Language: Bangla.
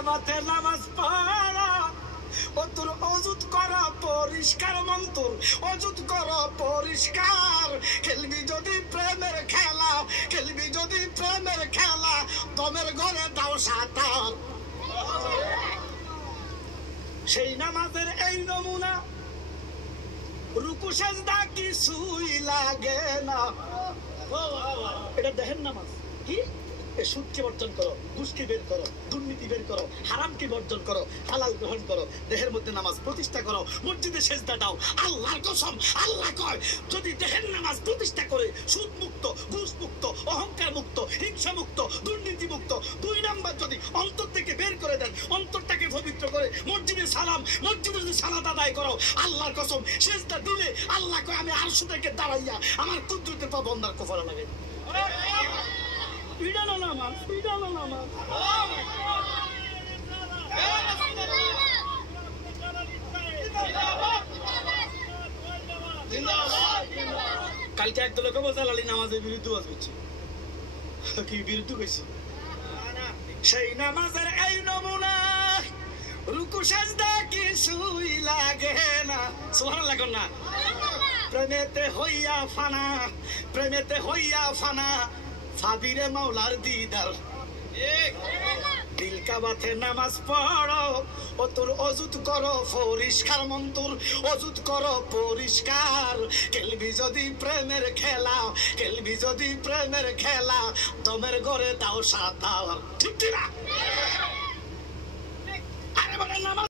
কাবাতে নামাজ পড়ো ও তোর অজুত করা পরিষ্কার মন্তর অজুত করা পরিষ্কার খেলবি যদি প্রেমের খেলা খেলবি যদি প্রেমের খেলা দমের ঘরে দাও সাঁতার সেই নামাজের এই নমুনা রুকু সেজদা কিছুই লাগে না এটা দেখেন নামাজ কি সুদকে বর্জন করো ঘুষকে বের করো দুর্নীতি বের করো হারামকে বর্জন করো হালাল গ্রহণ করো দেহের মধ্যে নামাজ প্রতিষ্ঠা করো মসজিদে সেজদা দাও আল্লাহর কসম আল্লাহ কয় যদি দেহের নামাজ প্রতিষ্ঠা করে সুদ মুক্ত ঘুষ মুক্ত অহংকার মুক্ত হিংসা মুক্ত দুর্নীতি মুক্ত 2 নাম্বার যদি অন্তর থেকে বের করে দেন অন্তরটাকে পবিত্র করে মসজিদে যদি সালাত আদায় করো আল্লাহর কসম সেজদা দিলে আল্লাহ কয় আমি আরশ থেকে দাঁড়াইয়া আমার কুদরতের পা বন্দার কফারা লাগাই পিডানো নামাজ কালকে এক দলকে বোঝালি নামাজের বিরুদ্ধে ওয়াজ করছি কি বিরুদ্ধে কইছি সেই নামাজের এই নমুনা রুকু সেজদা কিছুই লাগে না সুবহানাল্লাহ কোন না প্রেমেতে হইয়া ফানা সাবিরে মাওলার দিদার দিল কাবাতে নামাজ পড়ো ও তোর অজুত করো পরিষ্কার মন্তর অজুত করো পরিষ্কার খেলবি যদি প্রেমের খেলা দমের ঘরে দাও সাঁতার ঠিক না